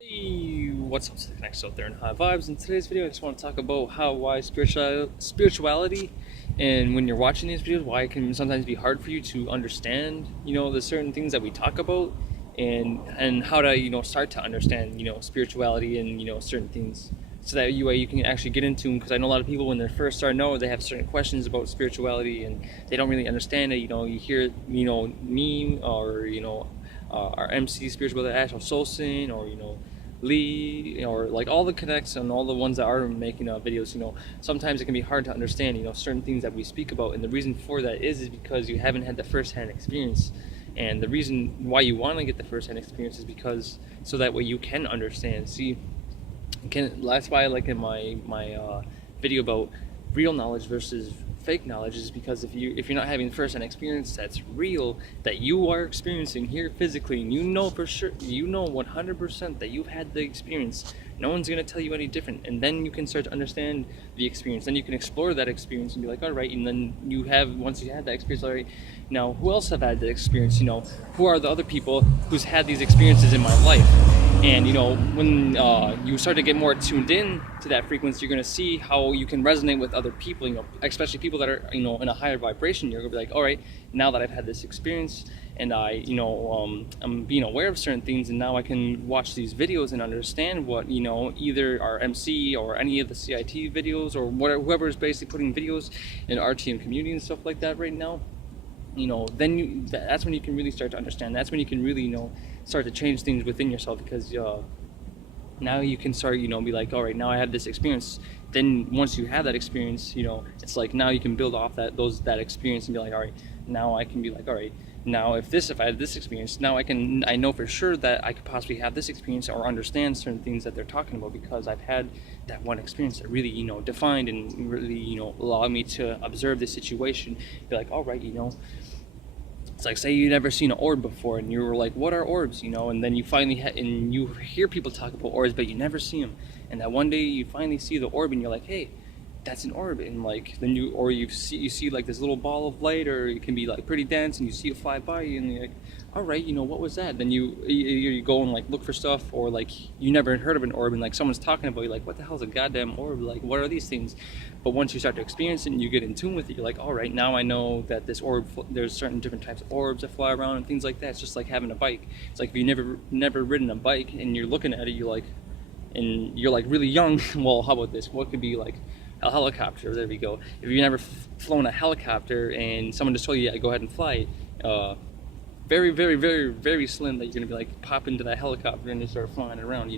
Hey, what's up, next out there in High Vibes? In today's video, I just want to talk about why spirituality, and when you're watching these videos, why it can sometimes be hard for you to understand, the certain things that we talk about, and how to, start to understand, spirituality and certain things, so that way you can actually get into them. Because I know a lot of people when they're first starting out, they have certain questions about spirituality and they don't really understand it. You hear, me or our MC spiritual Ashel Solson, or Lee, or like all the connects and all the ones that are making videos. Sometimes it can be hard to understand certain things that we speak about, and the reason for that is because you haven't had the first-hand experience. And the reason why you want to get the first-hand experience is because so that way you can understand. See, that's why, like in my video about real knowledge versus fake knowledge, is because if you're not having first-hand experience that's real, that you are experiencing here physically, and for sure, 100% that you've had the experience, no one's going to tell you any different, and then you can start to understand the experience. Then you can explore that experience and be like, all right, and then once you had that experience, all right, now who else have had the experience? Who are the other people who's had these experiences in my life? And when you start to get more tuned in to that frequency, you're going to see how you can resonate with other people, especially people that are in a higher vibration. You're going to be like, all right, now that I've had this experience, and I'm being aware of certain things, and now I can watch these videos and understand what either our MC or any of the CIT videos, or whoever is basically putting videos in RTM community and stuff like that right now. Then that's when you can really start to understand. That's when you can really start to change things within yourself, because now you can start be like, all right, now I have this experience. Then once you have that experience, it's like now you can build off that experience and be like, all right, now I can be like, all right, now if I had this experience, now I know for sure that I could possibly have this experience or understand certain things that they're talking about, because I've had that one experience that really defined and really allowed me to observe the situation. Be like, all right, it's like, say you never seen an orb before, and you were like, what are orbs? And then you finally and you hear people talk about orbs, but you never see them. And that one day you finally see the orb, and you're like, hey, that's an orb. And like, then you see like this little ball of light, or it can be like pretty dense, and you see it fly by you, and you're like, all right, what was that? Then you go and like look for stuff, or like you never heard of an orb, and like someone's talking about, you like, what the hell is a goddamn orb? Like, what are these things? But once you start to experience it and you get in tune with it, you're like, all right, now I know that this orb, there's certain different types of orbs that fly around and things like that. It's just like having a bike. It's like if you never ridden a bike and you're looking at it, you're like really young. Well, how about this? What could be like a helicopter? There we go. If you've never flown a helicopter and someone just told you, yeah, go ahead and fly it, very, very, very, very slim that you're gonna be like, pop into that helicopter and just start flying around.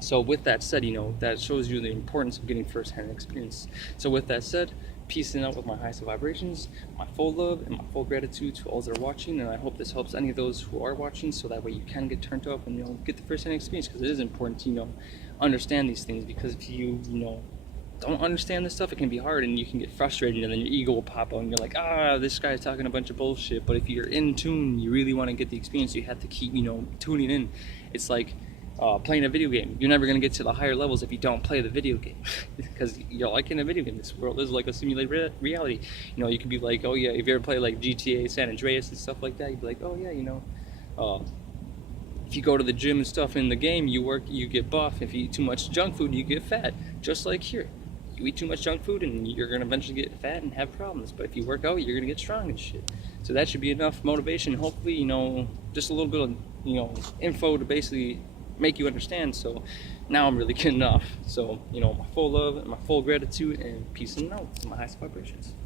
So with that said, that shows you the importance of getting first-hand experience. So with that said, peacing out with my highest vibrations, my full love and my full gratitude to all that are watching, and I hope this helps any of those who are watching, so that way you can get turned up and get the first-hand experience, because it is important to understand these things. Because if you don't understand this stuff, it can be hard, and you can get frustrated, and then your ego will pop out, and you're like, this guy's talking a bunch of bullshit. But if you're in tune, you really want to get the experience, you have to keep tuning in. It's like playing a video game. You're never going to get to the higher levels if you don't play the video game, because you're like in a video game. This world is like a simulated reality. You could be like, oh yeah, if you ever play like GTA San Andreas and stuff like that, you'd be like, oh yeah, if you go to the gym and stuff in the game, you get buff. If you eat too much junk food, you get fat. Just like here, you eat too much junk food and you're going to eventually get fat and have problems. But if you work out, you're going to get strong and shit. So that should be enough motivation. Hopefully, just a little bit of info to basically make you understand. So now I'm really getting off. So my full love and my full gratitude, and peace and out to my highest vibrations.